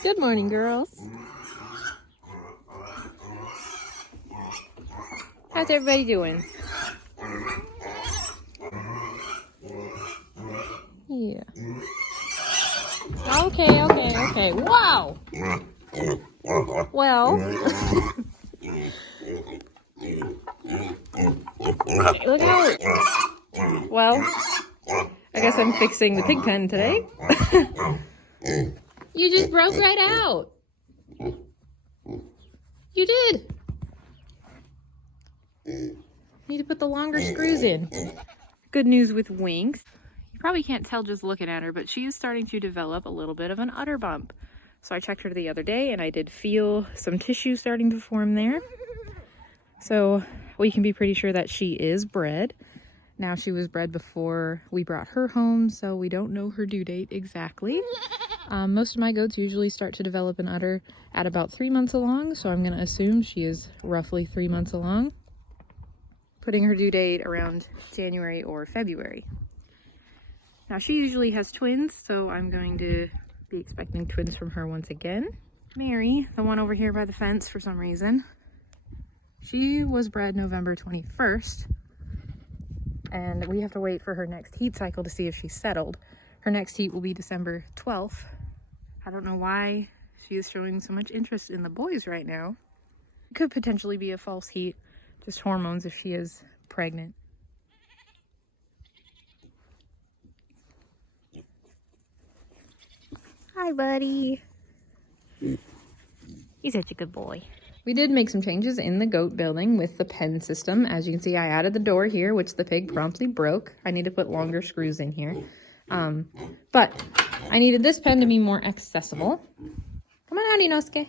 Good morning, girls. How's everybody doing? Yeah. Okay. Wow! Well. Look how... Well, I guess I'm fixing the pig pen today. You just broke right out. You did. Need to put the longer screws in. Good news with Winx. You probably can't tell just looking at her, but she is starting to develop a little bit of an udder bump. So I checked her the other day and I did feel some tissue starting to form there. So we can be pretty sure that she is bred. Now, she was bred before we brought her home, so we don't know her due date exactly. Most of my goats usually start to develop an udder at about 3 months along, so I'm going to assume she is roughly 3 months along. Putting her due date around January or February. Now, she usually has twins, so I'm going to be expecting twins from her once again. Mary, the one over here by the fence for some reason, she was bred November 21st. And we have to wait for her next heat cycle to see if she's settled. Her next heat will be December 12th. I don't know why she is showing so much interest in the boys right now. It could potentially be a false heat, just hormones if she is pregnant. Hi, buddy. He's such a good boy. We did make some changes in the goat building with the pen system. As you can see, I added the door here, which the pig promptly broke. I need to put longer screws in here. But I needed this pen to be more accessible. Come on out, Inosuke.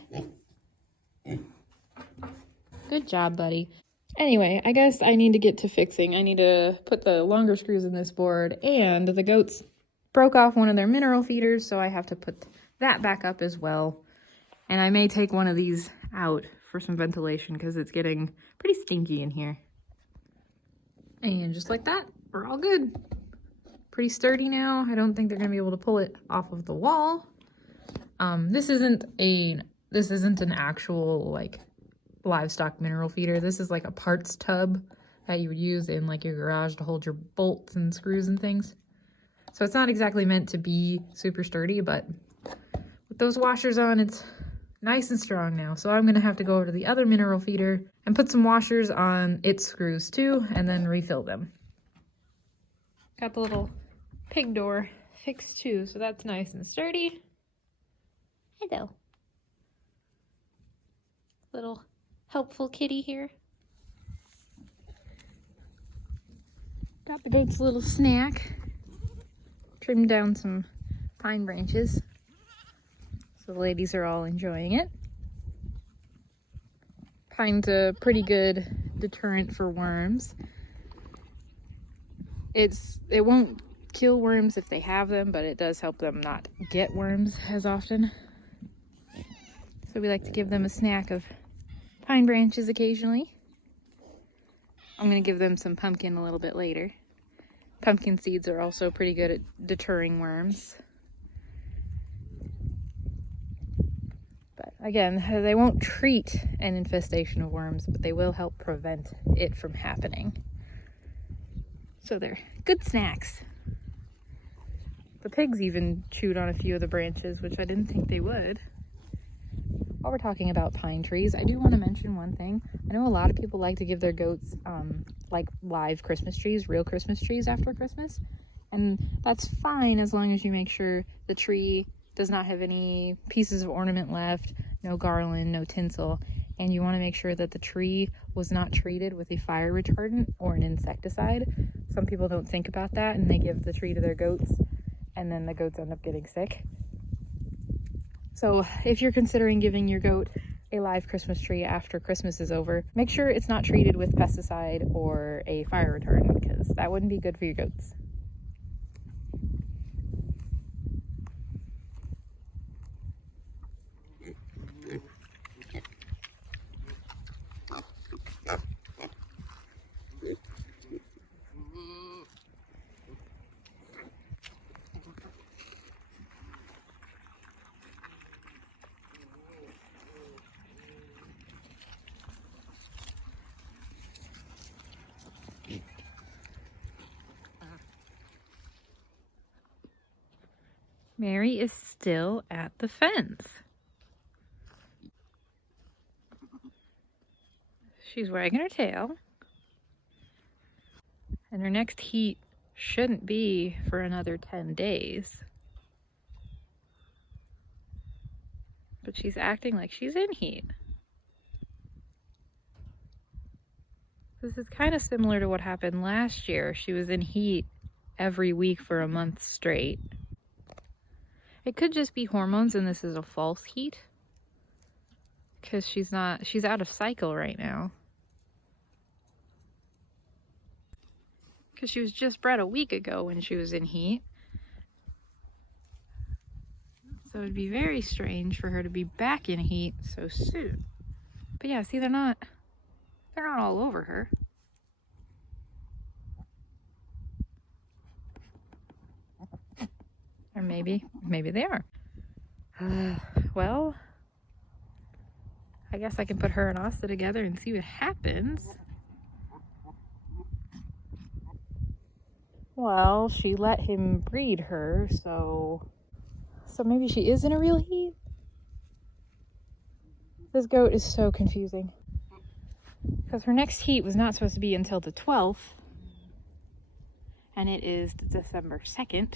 Good job, buddy. Anyway, I guess I need to get to fixing. I need to put the longer screws in this board, and the goats broke off one of their mineral feeders, so I have to put that back up as well. And I may take one of these out for some ventilation because it's getting pretty stinky in here. And just like that, we're all good. Pretty sturdy now. I don't think they're gonna be able to pull it off of the wall. This isn't an actual like livestock mineral feeder. This is like a parts tub that you would use in like your garage to hold your bolts and screws and things. So it's not exactly meant to be super sturdy, but with those washers on, it's nice and strong now. So I'm gonna have to go over to the other mineral feeder and put some washers on its screws too, and then refill them. Got the little pig door fixed too, so that's nice and sturdy. Hello. Little helpful kitty here. Got the goat's little snack. Trimmed down some pine branches. So the ladies are all enjoying it. Pine's a pretty good deterrent for worms. It won't kill worms if they have them, but it does help them not get worms as often. So we like to give them a snack of pine branches occasionally. I'm going to give them some pumpkin a little bit later. Pumpkin seeds are also pretty good at deterring worms. But again, they won't treat an infestation of worms, but they will help prevent it from happening. So they're good snacks. The pigs even chewed on a few of the branches, which I didn't think they would. While we're talking about pine trees, I do want to mention one thing. I know a lot of people like to give their goats like live Christmas trees, real Christmas trees after Christmas. And that's fine as long as you make sure the tree does not have any pieces of ornament left, no garland, no tinsel, and you want to make sure that the tree was not treated with a fire retardant or an insecticide. Some people don't think about that and they give the tree to their goats, and then the goats end up getting sick. So if you're considering giving your goat a live Christmas tree after Christmas is over, make sure it's not treated with pesticide or a fire retardant, because that wouldn't be good for your goats. Mary is still at the fence. She's wagging her tail. And her next heat shouldn't be for another 10 days. But she's acting like she's in heat. This is kind of similar to what happened last year. She was in heat every week for a month straight. It could just be hormones and this is a false heat. Because she's out of cycle right now. Because she was just bred a week ago when she was in heat. So it'd be very strange for her to be back in heat so soon. But yeah, see, they're not all over her. Or maybe they are. Well, I guess I can put her and Asta together and see what happens. Well, she let him breed her, so maybe she is in a real heat? This goat is so confusing. Because her next heat was not supposed to be until the 12th. And it is December 2nd.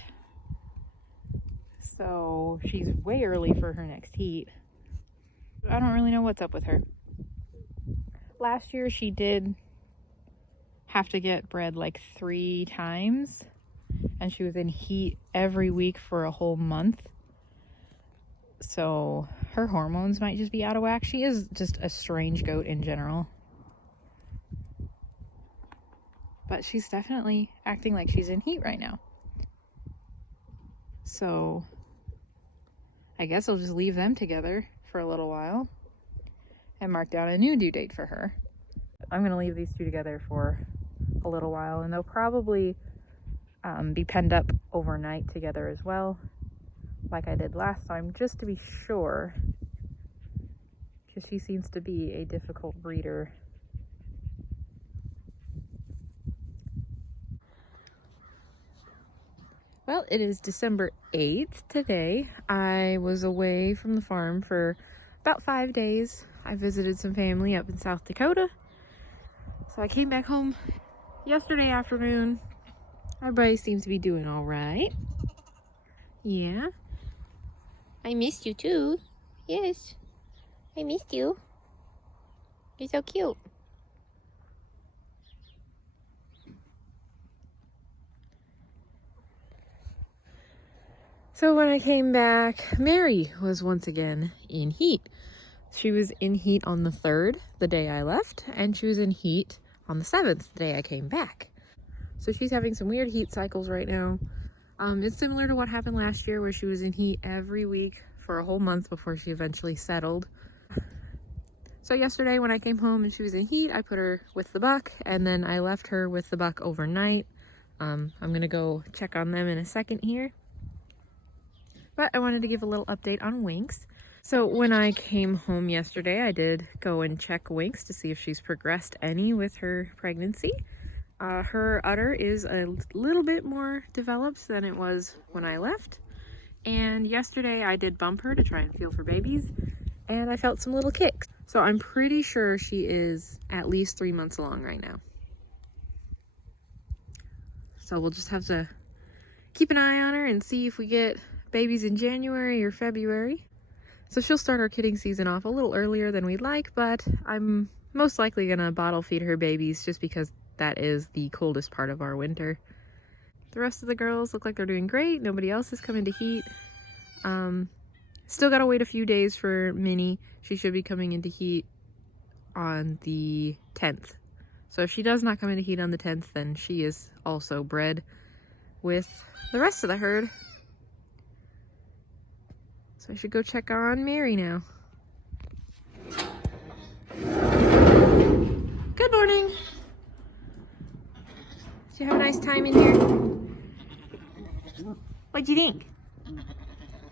So she's way early for her next heat. I don't really know what's up with her. Last year she did have to get bred like 3 times. And she was in heat every week for a whole month. So her hormones might just be out of whack. She is just a strange goat in general. But she's definitely acting like she's in heat right now. So I guess I'll just leave them together for a little while and mark down a new due date for her. I'm going to leave these two together for a little while, and they'll probably be penned up overnight together as well, like I did last time, just to be sure, because she seems to be a difficult breeder. Well, it is December 8th today. I was away from the farm for about 5 days. I visited some family up in South Dakota. So I came back home yesterday afternoon. Everybody seems to be doing all right. Yeah. I missed you too. Yes. I missed you. You're so cute. So when I came back, Mary was once again in heat. She was in heat on the 3rd, the day I left, and she was in heat on the 7th, the day I came back. So she's having some weird heat cycles right now. It's similar to what happened last year, where she was in heat every week for a whole month before she eventually settled. So yesterday when I came home and she was in heat, I put her with the buck, and then I left her with the buck overnight. I'm gonna go check on them in a second here. But I wanted to give a little update on Winx. So when I came home yesterday, I did go and check Winx to see if she's progressed any with her pregnancy. Her udder is a little bit more developed than it was when I left. And yesterday I did bump her to try and feel for babies, and I felt some little kicks. So I'm pretty sure she is at least 3 months along right now. So we'll just have to keep an eye on her and see if we get babies in January or February. So she'll start our kidding season off a little earlier than we'd like, but I'm most likely gonna bottle feed her babies just because that is the coldest part of our winter. The rest of the girls look like they're doing great. Nobody else is coming to heat. Still gotta wait a few days for Minnie. She should be coming into heat on the 10th. So if she does not come into heat on the 10th, then she is also bred with the rest of the herd. So I should go check on Mary now. Good morning. Did you have a nice time in here? What'd you think?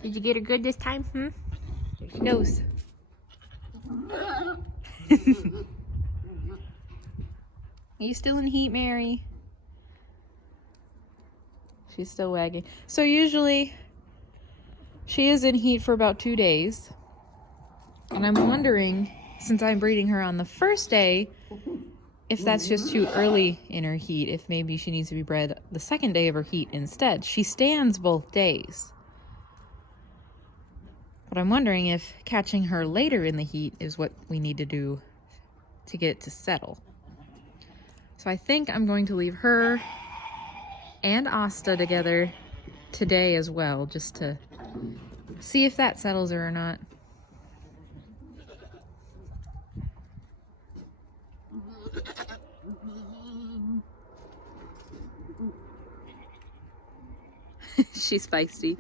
Did you get her good this time? There she goes. Are you still in heat, Mary? She's still wagging. So usually She is in heat for about 2 days. And I'm wondering, since I'm breeding her on the first day, if that's just too early in her heat, if maybe she needs to be bred the second day of her heat instead. She stands both days. But I'm wondering if catching her later in the heat is what we need to do to get it to settle. So I think I'm going to leave her and Asta together today as well, just to see if that settles her or not. She's feisty.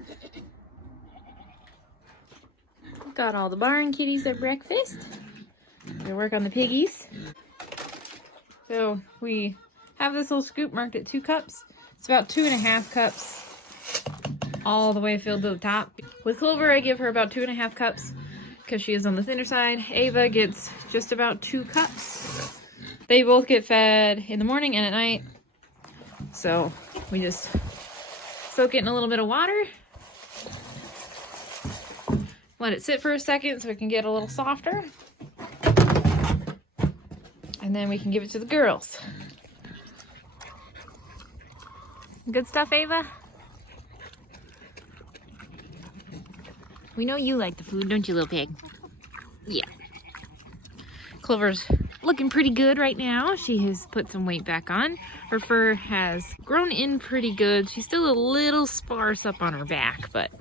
Got all the barn kitties at breakfast. Gonna work on the piggies. So we have this little scoop marked at 2 cups. It's about 2.5 cups all the way filled to the top. With Clover, I give her about 2.5 cups because she is on the thinner side. Ava gets just about 2 cups. They both get fed in the morning and at night. So we just soak it in a little bit of water. Let it sit for a second so it can get a little softer. And then we can give it to the girls. Good stuff, Ava? We know you like the food, don't you, little pig? Yeah. Clover's looking pretty good right now. She has put some weight back on. Her fur has grown in pretty good. She's still a little sparse up on her back, but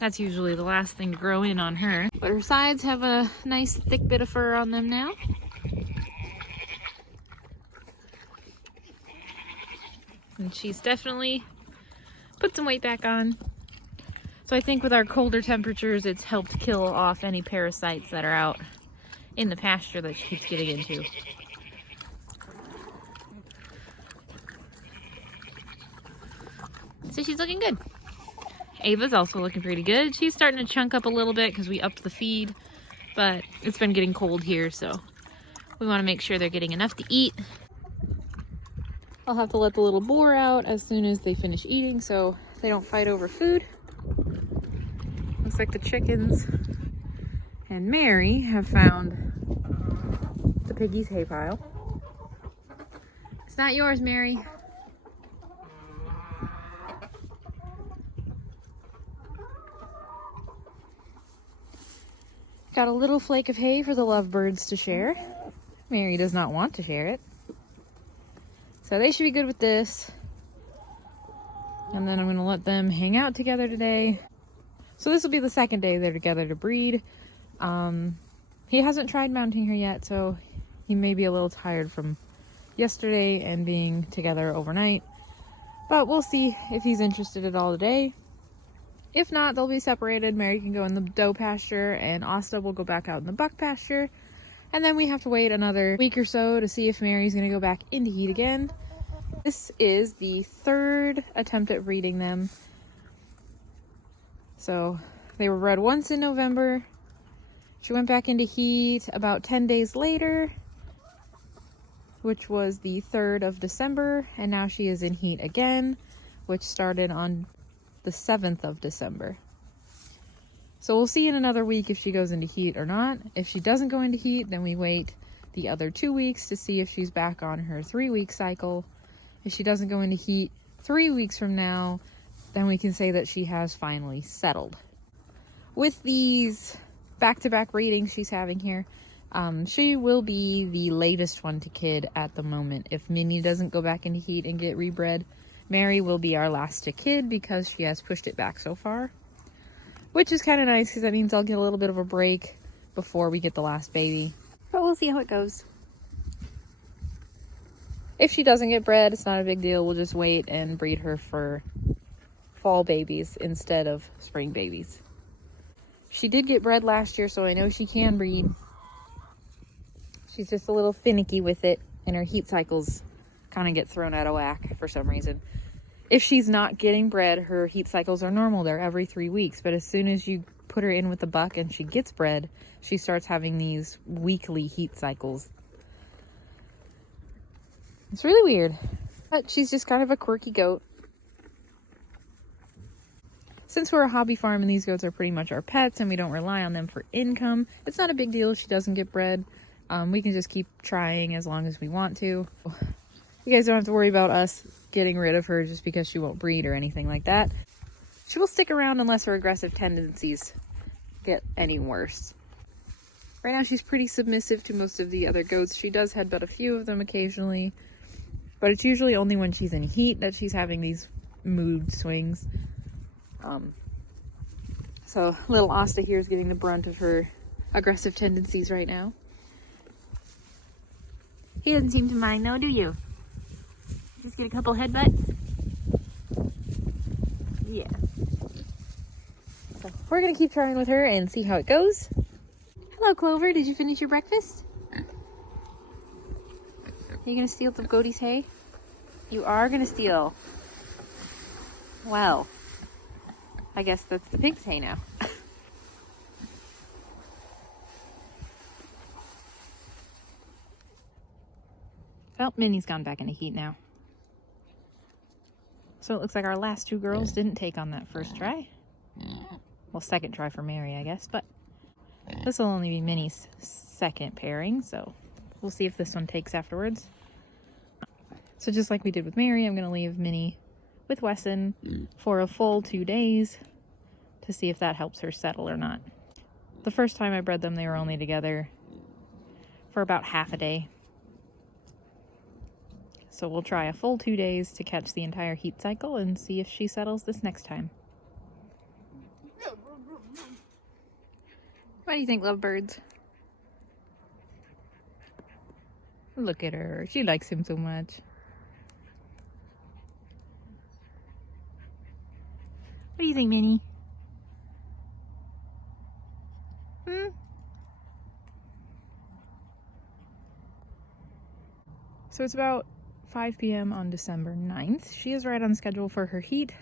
that's usually the last thing to grow in on her. But her sides have a nice thick bit of fur on them now. And she's definitely put some weight back on. So I think with our colder temperatures, it's helped kill off any parasites that are out in the pasture that she keeps getting into. So she's looking good. Ava's also looking pretty good. She's starting to chunk up a little bit because we upped the feed, but it's been getting cold here, so we want to make sure they're getting enough to eat. I'll have to let the little boar out as soon as they finish eating so they don't fight over food. Looks like the chickens and Mary have found the piggies' hay pile. It's not yours, Mary. Got a little flake of hay for the lovebirds to share. Mary does not want to share it. So they should be good with this. And then I'm going to let them hang out together today. So this will be the second day they're together to breed. He hasn't tried mounting her yet, so he may be a little tired from yesterday and being together overnight. But we'll see if he's interested at all today. If not, they'll be separated. Mary can go in the doe pasture and Asta will go back out in the buck pasture. And then we have to wait another week or so to see if Mary's going to go back into heat again. This is the 3rd attempt at breeding them. So they were bred once in November. She went back into heat about 10 days later, which was the 3rd of December. And now she is in heat again, which started on the 7th of December. So we'll see in another week if she goes into heat or not. If she doesn't go into heat, then we wait the other 2 weeks to see if she's back on her 3-week cycle. If she doesn't go into heat 3 weeks from now, then we can say that she has finally settled. With these back-to-back readings she's having here, she will be the latest one to kid at the moment. If Minnie doesn't go back into heat and get rebred, Mary will be our last to kid because she has pushed it back so far. Which is kind of nice because that means I'll get a little bit of a break before we get the last baby. But we'll see how it goes. If she doesn't get bred, it's not a big deal. We'll just wait and breed her for fall babies instead of spring babies. She did get bred last year, so I know she can breed. She's just a little finicky with it, and her heat cycles kind of get thrown out of whack for some reason. If she's not getting bred, her heat cycles are normal. They're every 3 weeks. But as soon as you put her in with the buck and she gets bred, she starts having these weekly heat cycles. It's really weird. But she's just kind of a quirky goat. Since we're a hobby farm and these goats are pretty much our pets and we don't rely on them for income, it's not a big deal if she doesn't get bred. We can just keep trying as long as we want to. You guys don't have to worry about us getting rid of her just because she won't breed or anything like that. She will stick around unless her aggressive tendencies get any worse. Right now she's pretty submissive to most of the other goats. She does headbutt a few of them occasionally, but it's usually only when she's in heat that she's having these mood swings. So little Asta here is getting the brunt of her aggressive tendencies right now. He doesn't seem to mind, no, do you? Just get a couple headbutts? Yeah. So we're gonna keep trying with her and see how it goes. Hello, Clover. Did you finish your breakfast? Are you gonna steal the goatie's hay? You are gonna steal. Well, I guess that's the pig's hay now. Well, Minnie's gone back into heat now. So it looks like our last two girls didn't take on that first try. Well, second try for Mary, I guess, but this will only be Minnie's second pairing, so we'll see if this one takes afterwards. So just like we did with Mary, I'm going to leave Minnie with Wesson for a full 2 days to see if that helps her settle or not. The first time I bred them, they were only together for about half a day. So we'll try a full 2 days to catch the entire heat cycle and see if she settles this next time. What do you think, lovebirds? Look at her. She likes him so much. What do you think, Minnie? So it's about 5 p.m. on December 9th. She is right on schedule for her heat.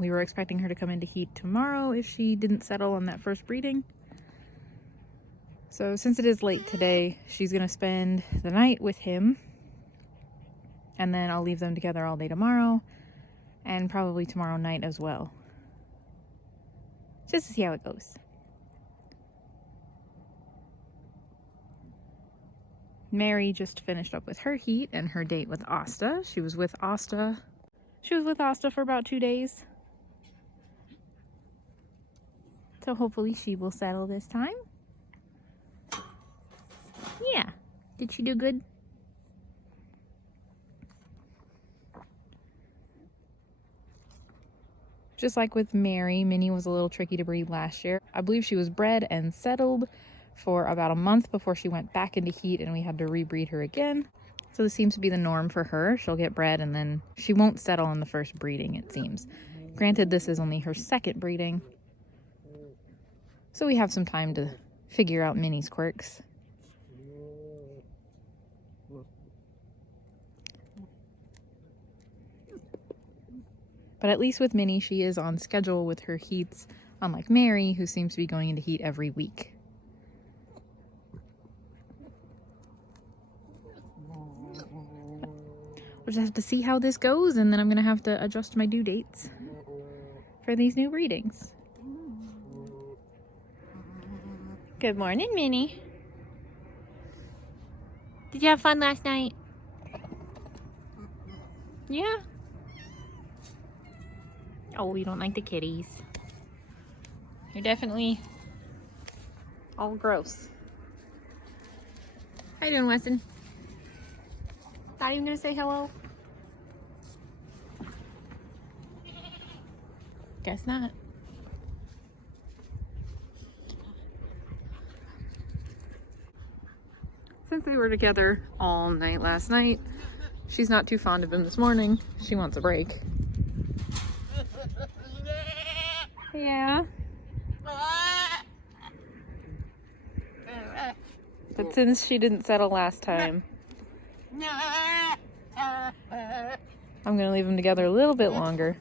We were expecting her to come into heat tomorrow if she didn't settle on that first breeding. So since it is late today, she's going to spend the night with him. And then I'll leave them together all day tomorrow. And probably tomorrow night as well. Just to see how it goes. Mary just finished up with her heat and her date with Asta. She was with Asta for about 2 days. So hopefully she will settle this time. Yeah. Did she do good? Just like with Mary, Minnie was a little tricky to breed last year. I believe she was bred and settled for about a month before she went back into heat and we had to rebreed her again. So this seems to be the norm for her. She'll get bred and then she won't settle on the first breeding, it seems. Granted, this is only her second breeding. So we have some time to figure out Minnie's quirks. But at least with Minnie, she is on schedule with her heats, unlike Mary, who seems to be going into heat every week. We'll just have to see how this goes, and then I'm going to have to adjust my due dates for these new breedings. Good morning, Minnie. Did you have fun last night? Yeah? Oh, you don't like the kitties. You're definitely all gross. How you doing, Weston? Not even gonna say hello? Guess not. Since they were together all night last night, she's not too fond of him this morning. She wants a break. Yeah. But since she didn't settle last time, I'm gonna leave them together a little bit longer.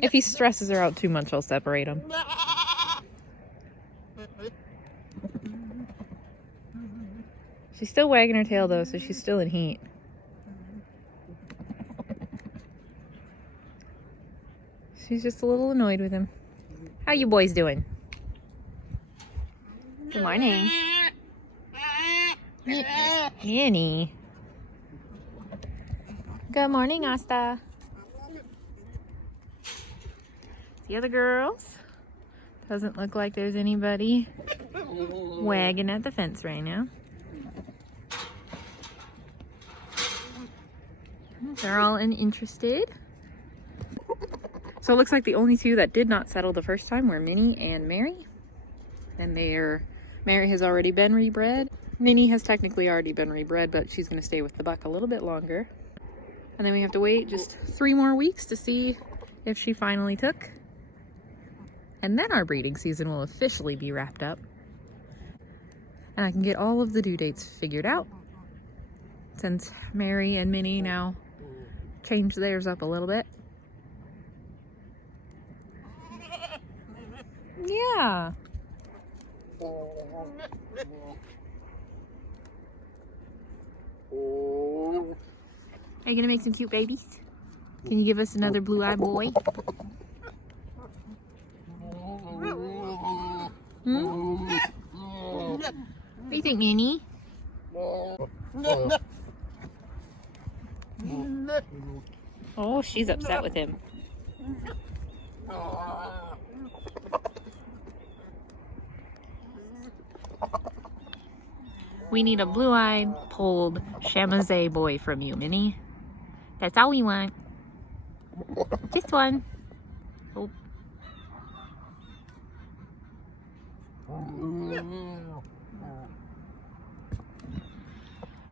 If he stresses her out too much, I'll separate them. She's still wagging her tail though, so she's still in heat. She's just a little annoyed with him. How you boys doing? Good morning. Annie. Good morning, Asta. The other girls. Doesn't look like there's anybody wagging at the fence right now. They're all uninterested. So it looks like the only two that did not settle the first time were Minnie and Mary. And Mary has already been rebred. Minnie has technically already been rebred, but she's going to stay with the buck a little bit longer. And then we have to wait just 3 more weeks to see if she finally took. And then our breeding season will officially be wrapped up. And I can get all of the due dates figured out, since Mary and Minnie now changed theirs up a little bit. Yeah. Are you gonna make some cute babies? Can you give us another blue-eyed boy? Hmm? What do you think, Minnie? Oh, she's upset with him. We need a blue-eyed, polled Chamazé boy from you, Minnie. That's all we want. Just one. Oh.